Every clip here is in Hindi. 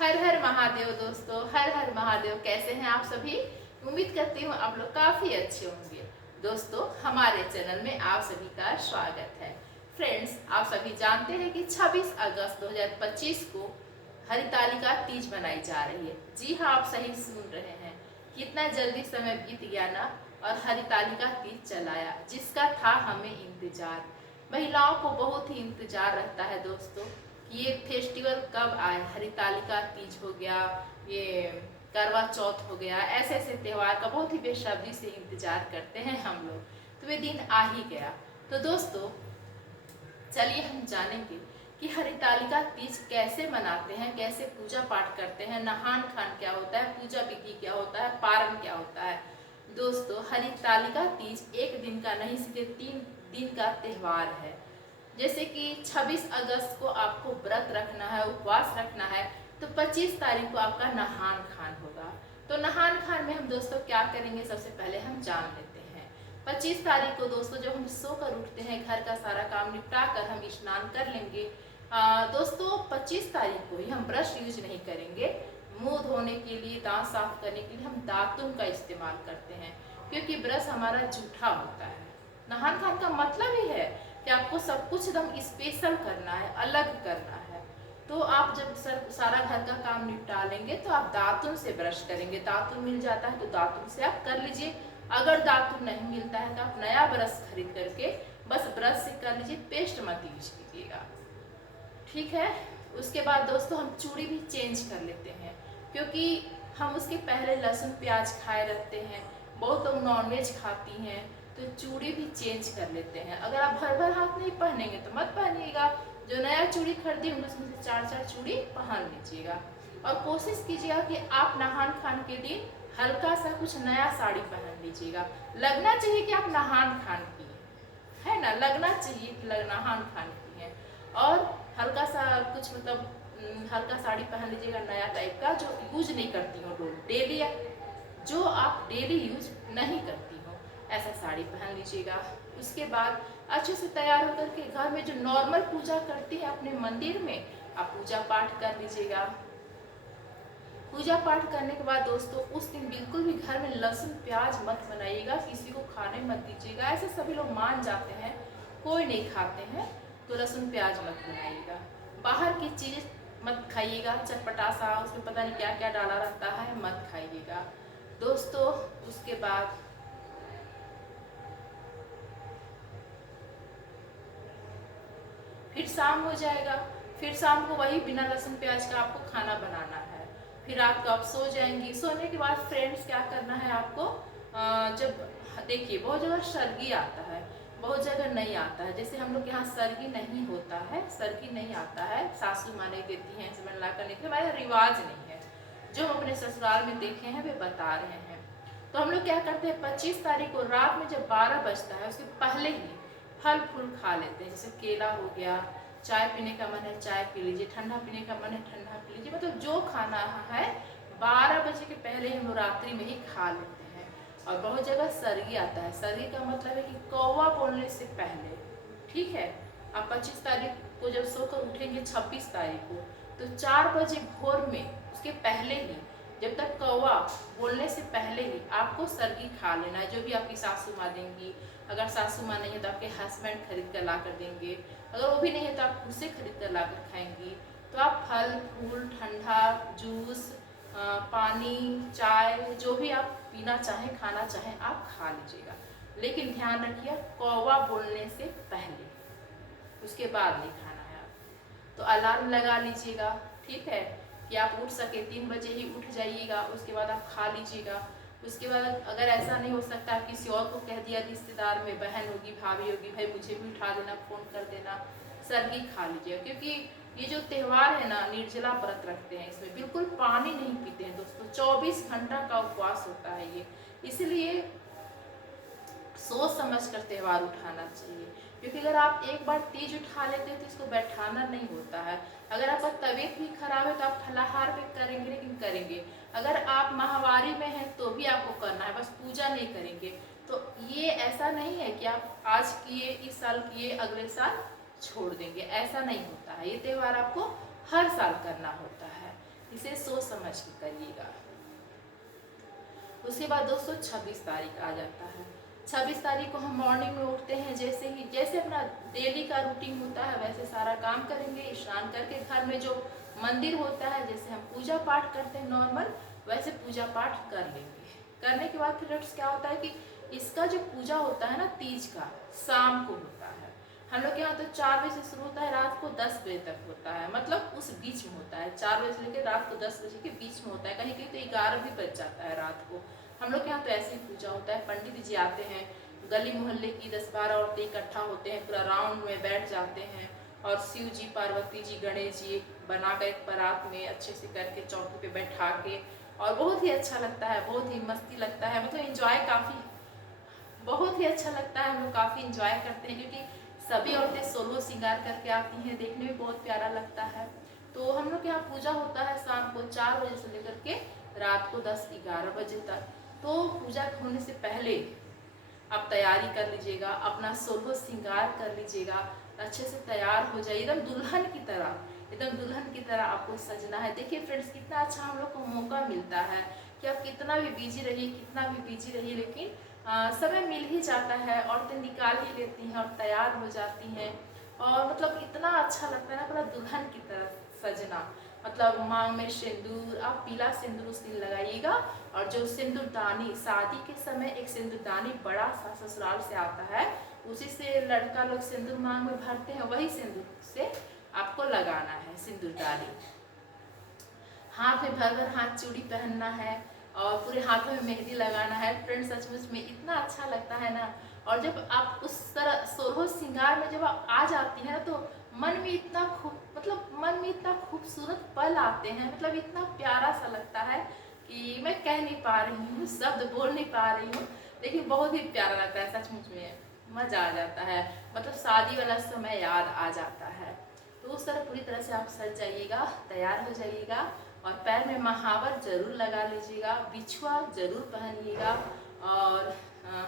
हर हर महादेव दोस्तों, हर हर महादेव। कैसे हैं आप सभी? उम्मीद करती हूँ आप लोग काफी अच्छे होंगे। दोस्तों, हमारे चैनल में आप सभी का स्वागत है। फ्रेंड्स, आप सभी जानते हैं कि 26 अगस्त 2025 को हरितालिका तीज मनाई जा रही है। जी हाँ, आप सही सुन रहे हैं। कितना जल्दी समय बीत गया ना, और हरितालिका तीज चलाया, जिसका था हमें इंतजार। महिलाओं को बहुत ही इंतजार रहता है दोस्तों कि ये फेस्टिवल कब आए। हरितालिका तीज हो गया, ये करवा चौथ हो गया, ऐसे ऐसे त्योहार का बहुत ही बेसब्री से इंतजार करते हैं हम लोग। तो ये दिन आ ही गया। तो दोस्तों, चलिए हम जानेंगे कि हरितालिका तीज कैसे मनाते हैं, कैसे पूजा पाठ करते हैं, नहान खान क्या होता है, पूजा विधि क्या होता है, पारण क्या होता है। दोस्तों, हरितालिका तीज एक दिन का नहीं, सीधे 3 दिन का त्योहार है। जैसे कि 26 अगस्त को आपको व्रत रखना है, उपवास रखना है, तो 25 तारीख को आपका नहान खान होगा। तो नहान खान में हम दोस्तों क्या करेंगे, सबसे पहले हम जान लेते हैं। 25 तारीख को दोस्तों जब हम सोकर उठते हैं, घर का सारा काम निपटा कर हम स्नान कर लेंगे। दोस्तों, 25 तारीख को ही हम ब्रश यूज नहीं करेंगे। मुंह धोने के लिए, दांत साफ करने के लिए हम दातुन का इस्तेमाल करते हैं, क्योंकि ब्रश हमारा जूठा होता है। नहान खान का मतलब ही है कि आपको सब कुछ एकदम स्पेशल करना है, अलग करना है। तो आप जब सारा घर का काम निपटा लेंगे तो आप दातुन से ब्रश करेंगे। दातुन मिल जाता है तो दातुन से आप कर लीजिए। अगर दातुन नहीं मिलता है तो आप नया ब्रश खरीद करके बस ब्रश से कर लीजिए, पेस्ट मत यूज कीजिएगा, ठीक है। उसके बाद दोस्तों हम चूड़ी भी चेंज कर लेते हैं, क्योंकि हम उसके पहले लहसुन प्याज खाए रहते हैं। बहुत लोग नॉनवेज खाती हैं, तो चूड़ी भी चेंज कर लेते हैं। अगर आप भर भर हाथ नहीं पहनेंगे तो मत पहनिएगा। जो नया चूड़ी खरीदी उसमें से 4-4 चूड़ी पहन लीजिएगा। और कोशिश कीजिएगा कि आप नहान खान के दिन हल्का सा कुछ नया साड़ी पहन लीजिएगा। लगना चाहिए कि आप नहान खान की है ना, लगना चाहिए कि नहान खान की है। और हल्का सा कुछ मतलब हल्का साड़ी पहन लीजिएगा नया टाइप का, जो यूज नहीं करती हो लोग डेली, जो आप डेली यूज नहीं करती हो, ऐसा साड़ी पहन लीजिएगा। उसके बाद अच्छे से तैयार होकर के घर में जो नॉर्मल पूजा करती है अपने मंदिर में, आप पूजा पाठ कर लीजिएगा। पूजा पाठ करने के बाद दोस्तों उस दिन बिल्कुल भी घर में लहसुन प्याज मत बनाइएगा, किसी को खाने मत दीजिएगा। ऐसे सभी लोग मान जाते हैं, कोई नहीं खाते हैं, तो लहसुन प्याज मत बनाइएगा। बाहर की चीज़ मत खाइएगा, चटपटा सा, उसमें पता नहीं क्या क्या डाला रहता है, मत खाइएगा दोस्तों। उसके बाद फिर शाम हो जाएगा। फिर शाम को वही बिना लहसुन प्याज का आपको खाना बनाना है। फिर रात को आप सो जाएंगी। सोने के बाद फ्रेंड्स क्या करना है आपको, जब देखिए बहुत जगह सरगी आता है, बहुत जगह नहीं आता है। जैसे हम लोग यहाँ सरगी नहीं होता है, सरगी नहीं आता है, सासू माँ नहीं देती हैं, हस्बैंड ला कर नहीं, हमारा रिवाज नहीं है। जो हम अपने ससुराल में देखे हैं वे बता रहे हैं। तो हम लोग क्या करते हैं, 25 तारीख को रात में जब 12 बजता है उसके पहले ही फल फूल खा लेते हैं। जैसे केला हो गया, चाय पीने का मन है चाय पी लीजिए, ठंडा पीने का मन है ठंडा पी लीजिए, मतलब जो खाना है 12 बजे के पहले हम रात्रि में ही खा लेते हैं। और बहुत जगह सरगी आता है। सरगी का मतलब है कि कौवा बोलने से पहले, ठीक है। आप 25 तारीख को जब सोकर उठेंगे 26 तारीख को, तो 4 बजे भोर में उसके पहले ही, जब तक कौवा बोलने से पहले ही आपको सरगी खा लेना है। जो भी आपकी सासू माँ देंगी, अगर सासू माँ नहीं है तो आपके हस्बैंड खरीद कर ला कर देंगे, अगर वो भी नहीं है तो आप खुद से खरीद कर ला कर खाएंगी। तो आप फल फूल, ठंडा जूस, पानी, चाय, जो भी आप पीना चाहें, खाना चाहें, आप खा लीजिएगा। लेकिन ध्यान रखिए कौवा बोलने से पहले, उसके बाद नहीं खाना है आप। तो अलार्म लगा लीजिएगा, ठीक है, कि आप उठ सके। 3 बजे ही उठ जाइएगा, उसके बाद आप खा लीजिएगा। उसके बाद अगर ऐसा नहीं हो सकता, किसी और को कह दिया, रिश्तेदार में बहन होगी, भाभी होगी, भाई मुझे भी उठा देना, फ़ोन कर देना, सरगी खा लीजिएगा। क्योंकि ये जो त्यौहार है ना, निर्जला व्रत रखते हैं, इसमें बिल्कुल पानी नहीं पीते हैं दोस्तों। 24 घंटा का उपवास होता है ये, इसलिए सोच समझ कर त्यौहार उठाना चाहिए। क्योंकि अगर आप एक बार तीज उठा लेते हैं तो इसको बैठाना नहीं होता है। अगर आपका तबीयत भी खराब है तो आप फलाहार भी करेंगे, लेकिन करेंगे। अगर आप माहवारी में हैं तो भी आपको करना है, बस पूजा नहीं करेंगे। तो ये ऐसा नहीं है कि आप आज किए, इस साल किए, अगले साल छोड़ देंगे, ऐसा नहीं होता है। ये त्यौहार आपको हर साल करना होता है। इसे सोच समझ के करिएगा। उसके बाद दोस्तों 26 तारीख आ जाता है। 26 तारीख को हम मॉर्निंग में उठते हैं, जैसे अपना डेली का रूटीन होता है वैसे सारा काम करेंगे। स्नान करके घर में जो मंदिर होता है, जैसे हम पूजा पाठ करते हैं नॉर्मल, वैसे पूजा पाठ कर लेंगे। करने के बाद फिर क्या होता है कि इसका जो पूजा होता है ना तीज का, शाम को होता है। हम लोग के यहाँ तो 4 बजे से शुरू होता है, रात को 10 बजे तक होता है, मतलब उस बीच में होता है। 4 बजे से लेकर रात को 10 बजे के बीच में होता है, कहीं कहीं तो 11 भी बज जाता है रात को। हम लोग के यहाँ तो ऐसे ही पूजा होता है। पंडित जी आते हैं, गली मोहल्ले की 10-12 औरतें इकट्ठा होते हैं, पूरा राउंड में बैठ जाते हैं और शिव जी, पार्वती जी, गणेश जी बनाकर एक परात में अच्छे से करके चौकी पे बैठा के, और बहुत ही अच्छा लगता है, बहुत ही मस्ती लगता है, मतलब इंजॉय काफ़ी बहुत ही अच्छा लगता है। हम लोग काफ़ी इंजॉय करते हैं क्योंकि सभी औरतें सोलो श्रृंगार करके आती हैं, देखने में बहुत प्यारा लगता है। तो हम लोग के यहाँ पूजा होता है शाम को 4 बजे से लेकर के रात को 10-11 बजे तक। तो पूजा होने से पहले आप तैयारी कर लीजिएगा, अपना सोलो श्रृंगार कर लीजिएगा, अच्छे से तैयार हो जाइए, एकदम दुल्हन की तरह, एकदम दुल्हन की तरह आपको सजना है। देखिए फ्रेंड्स, कितना अच्छा हम लोग को मौका मिलता है कि आप कितना भी बिजी रहिए, लेकिन समय मिल ही जाता है, औरतें निकाल ही लेती हैं और तैयार हो जाती हैं, और मतलब इतना अच्छा लगता है ना, पूरा दुल्हन की तरह सजना। मतलब मांग में सिंदूर, आप पीला सिंदूर उस दिन लगाइएगा, और जो सिंदूरदानी, शादी के समय एक सिंदूरदानी बड़ा सा ससुराल से आता है, उसी से लड़का लोग सिंदूर मांग में भरते हैं, वही सिंदूर से आपको लगाना है सिंदूरदानी। हाथ में भर भर हाथ चूड़ी पहनना है और पूरे हाथों में मेहंदी लगाना है। फ्रेंड्स सचमुच में इतना अच्छा लगता है ना, और जब आप उस तरह सोलह श्रृंगार में जब आप आ जाती हैं ना, तो मन में इतना खूबसूरत पल आते हैं, मतलब इतना प्यारा सा लगता है कि मैं कह नहीं पा रही हूँ, शब्द बोल नहीं पा रही हूँ, लेकिन बहुत ही प्यारा लगता है सचमुच में, मजा आ जाता है, मतलब शादी वाला समय याद आ जाता है। तो उस तरह पूरी तरह से आप सज जाइएगा, तैयार हो जाइएगा, और पैर में महावर जरूर लगा लीजिएगा, बिछुआ जरूर पहनिएगा, और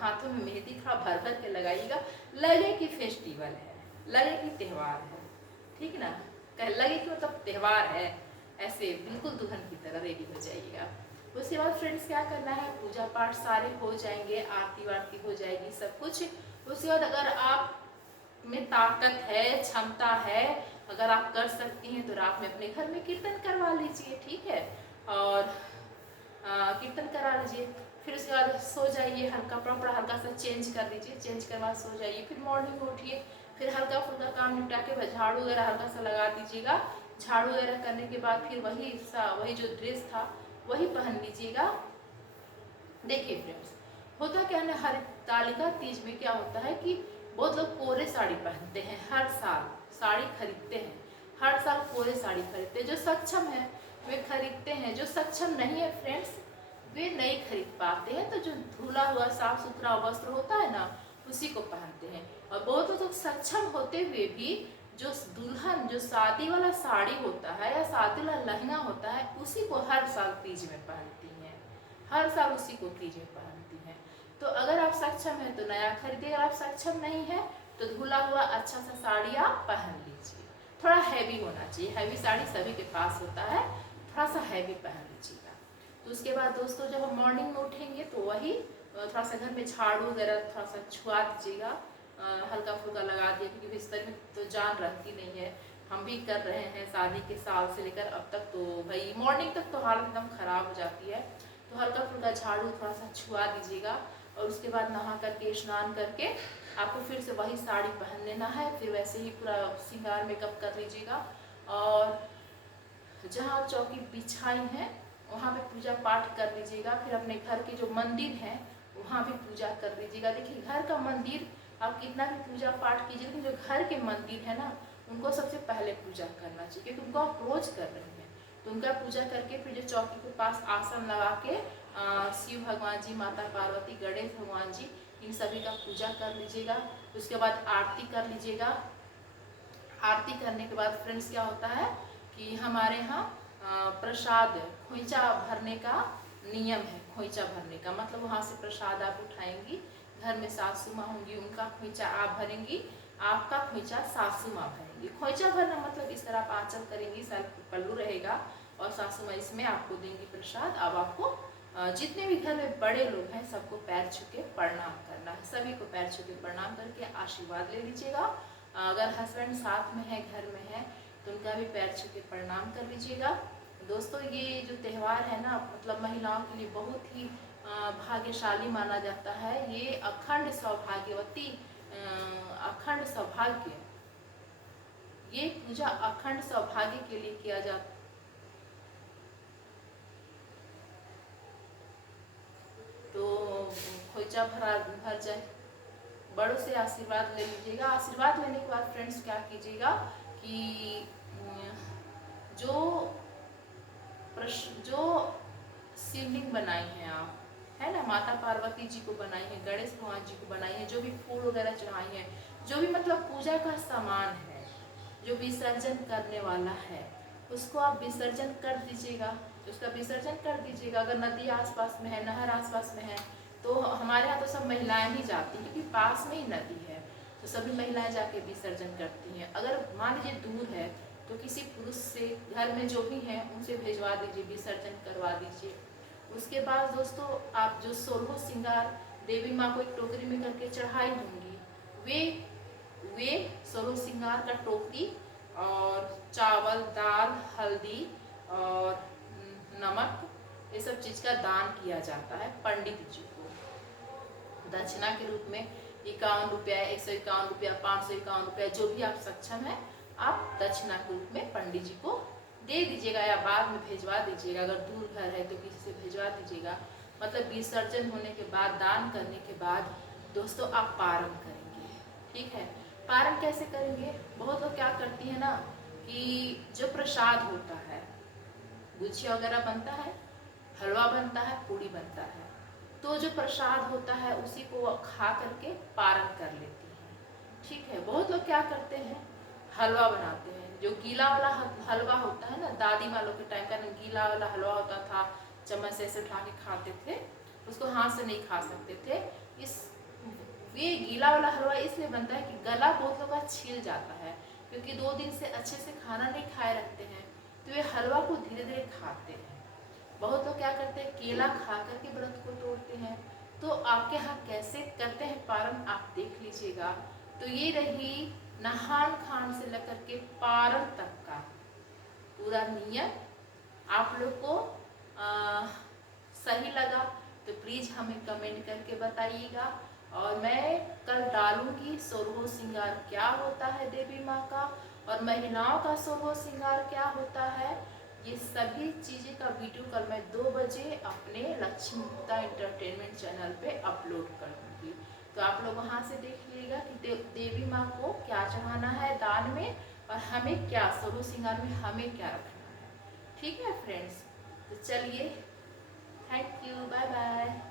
हाथों में मेहंदी थोड़ा भर भर के लगाइएगा। लगे कि फेस्टिवल है, लगे कि त्यौहार है, ठीक ना, लगे कि मतलब त्यौहार है, ऐसे बिल्कुल दुल्हन की तरह रेडी हो जाइएगा। उसके बाद फ्रेंड्स क्या करना है, पूजा पाठ सारे हो जाएंगे, आरती वारती हो जाएगी, सब कुछ। उसके बाद अगर आप में ताकत है, क्षमता है, अगर आप कर सकती हैं तो रात में अपने घर में कीर्तन करवा लीजिए, ठीक है, और कीर्तन करा लीजिए। फिर उसके बाद सो जाइए, हल्का कपड़ा हल्का सा चेंज कर लीजिए, चेंज के बाद सो जाइए। फिर मॉर्निंग में उठिए, फिर हल्का फुल्का काम निपटा के झाड़ू वगैरह हल्का सा लगा दीजिएगा। झाड़ू वगैरह करने के बाद फिर वही जो ड्रेस था वही पहन लीजिएगा। देखिए फ्रेंड्स, होता क्या है ना, हरितालिका तीज में क्या होता है कि बहुत लोग कोरे साड़ी पहनते हैं, हर साल साड़ी खरीदते हैं, हर साल कोरे साड़ी खरीदते हैं। जो सक्षम है वे खरीदते हैं, जो सक्षम नहीं है फ्रेंड्स वे नहीं खरीद पाते हैं। तो जो धुला हुआ साफ सुथरा वस्त्र होता है ना, उसी को पहनते हैं। और बहुत लोग सक्षम होते हुए भी जो दुल्हन, जो शादी वाला साड़ी होता है या शादी वाला लहंगा होता है, उसी को हर साल तीज में पहनती हैं, हर साल उसी को तीज में पहनती हैं। तो अगर आप सक्षम हैं तो नया खरीदिए, अगर आप सक्षम नहीं है तो धुला हुआ अच्छा सा साड़ी आप पहन लीजिए। थोड़ा हैवी होना चाहिए, हैवी साड़ी सभी के पास होता है, थोड़ा सा हैवी पहन लीजिएगा। तो उसके बाद दोस्तों जब हम मॉर्निंग में उठेंगे तो वही थोड़ा सा घर में झाड़ू वगैरह थोड़ा सा छुआ दीजिएगा, हल्का फुल्का लगा दिए, क्योंकि बिस्तर में तो जान रहती नहीं है। हम भी कर रहे हैं शादी के साल से लेकर अब तक, तो भाई मॉर्निंग तक तो हालत एकदम ख़राब हो जाती है। तो हल्का फुल्का झाड़ू थोड़ा सा छुआ दीजिएगा, और उसके बाद नहा करके स्नान करके आपको फिर से वही साड़ी पहन लेना है। फिर वैसे ही पूरा श्रृंगार मेकअप कर लीजिएगा, और जहाँ चौकी बिछाई है वहाँ पे पूजा पाठ कर लीजिएगा। फिर अपने घर के जो मंदिर है वहाँ भी पूजा कर लीजिएगा। देखिए घर का मंदिर आप कितना भी पूजा पाठ कीजिए, लेकिन जो घर के मंदिर है ना, उनको सबसे पहले पूजा करना चाहिए, क्योंकि उनको आप रोज कर रहे हैं। तो उनका पूजा करके फिर जो चौकी के पास आसन लगा के शिव भगवान जी, माता पार्वती, गणेश भगवान जी, इन सभी का पूजा कर लीजिएगा। उसके बाद आरती कर लीजिएगा। आरती करने के बाद फ्रेंड्स क्या होता है कि हमारे यहाँ प्रसाद खोइचा भरने का नियम है। खोइचा भरने का मतलब वहाँ से प्रसाद आप उठाएंगी, घर में सासू माँ होंगी, उनका खोइचा आप भरेंगी, आपका खोइचा सासू माँ भरेंगी। खोइचा भरना मतलब इस तरह आप आंचल करेंगी, सर पल्लू रहेगा, और सासू माँ इसमें आपको देंगी प्रसाद। अब आपको जितने भी घर में बड़े लोग हैं सबको पैर छू के प्रणाम करना है, सभी को पैर छू के प्रणाम करके आशीर्वाद ले लीजिएगा। अगर हस्बैंड साथ में है, घर में है, तो उनका भी पैर छू के प्रणाम कर लीजिएगा। दोस्तों ये जो त्यौहार है ना, मतलब महिलाओं के लिए बहुत ही भाग्यशाली माना जाता है। ये अखंड सौभाग्यवती, अखंड सौभाग्य, ये पूजा अखंड सौभाग्य के लिए किया जाता। तो खोइचा भर जाए, बड़ों से आशीर्वाद ले लीजिएगा। आशीर्वाद लेने के बाद फ्रेंड्स क्या कीजिएगा कि जो शिवलिंग बनाई हैं आप, है ना, माता पार्वती जी को बनाई है, गणेश भगवान जी को बनाई है, जो भी फूल वगैरह चढ़ाई है, जो भी मतलब पूजा का सामान है, जो विसर्जन करने वाला है, उसको आप विसर्जन कर दीजिएगा, उसका विसर्जन कर दीजिएगा। अगर नदी आसपास में है, नहर आसपास में है, तो हमारे यहाँ तो सब महिलाएं ही जाती हैं, क्योंकि पास में ही नदी है, तो सभी महिलाएं जाके विसर्जन करती हैं। अगर मान लीजिए दूर है तो किसी पुरुष से, घर में जो भी हैं उनसे भिजवा दीजिए, विसर्जन करवा दीजिए। उसके बाद दोस्तों आप जो 16 श्रृंगार देवी माँ को एक टोकरी में करके चढ़ाई होंगी, वे 16 श्रृंगार का टोकरी और चावल, दाल, हल्दी और नमक, ये सब चीज़ का दान किया जाता है पंडित जी को दक्षिणा के रूप में। 51 रुपया, 151 रुपया, 551 रुपया, जो भी आप सक्षम है, आप दक्षिणा के रूप में पंडित जी को दे दीजिएगा या बाद में भेजवा दीजिएगा। अगर दूर घर है तो किसी से भेजवा दीजिएगा। मतलब विसर्जन होने के बाद, दान करने के बाद दोस्तों आप पारण करेंगे, ठीक है। पारण कैसे करेंगे? बहुत लोग क्या करती है ना कि जो प्रसाद होता है, गुझिया वगैरह बनता है, हलवा बनता है, पूड़ी बनता है, तो जो प्रसाद होता है उसी को खा करके पारण कर लेती हैं, ठीक है। बहुत लोग क्या करते हैं, हलवा बनाते हैं, जो गीला वाला हलवा होता है ना, दादी वालों के टाइम का गीला वाला हलवा होता था, चम्मच से ऐसे उठा के खाते थे, उसको हाथ से नहीं खा सकते थे। ये गीला वाला हलवा इसलिए बनता है कि गला बहुत लोग का छिल जाता है, क्योंकि 2 दिन से अच्छे से खाना नहीं खाए रखते हैं, तो ये हलवा को धीरे धीरे खाते हैं। बहुत लोग क्या करते हैं, केला खा करके व्रत को तोड़ते हैं। तो आपके यहाँ कैसे करते हैं पारण, आप देख लीजिएगा। तो ये रही नहान खान से लेकर के पारण तक का पूरा नियम। आप लोग को सही लगा तो प्लीज़ हमें कमेंट करके बताइएगा। और मैं कल डालूंगी 16 श्रृंगार क्या होता है देवी माँ का, और महिलाओं का 16 श्रृंगार क्या होता है। ये सभी चीज़ें का वीडियो कल मैं 2 बजे अपने लक्ष्मी मुक्ता एंटरटेनमेंट चैनल पे अपलोड कर दूँगी। तो आप लोग वहाँ से देख लीजिएगा कि देवी माँ को क्या चढ़ाना है दान में, और हमें क्या 16 श्रृंगार में हमें क्या रखना है, ठीक है फ्रेंड्स। तो चलिए, थैंक यू, बाय बाय।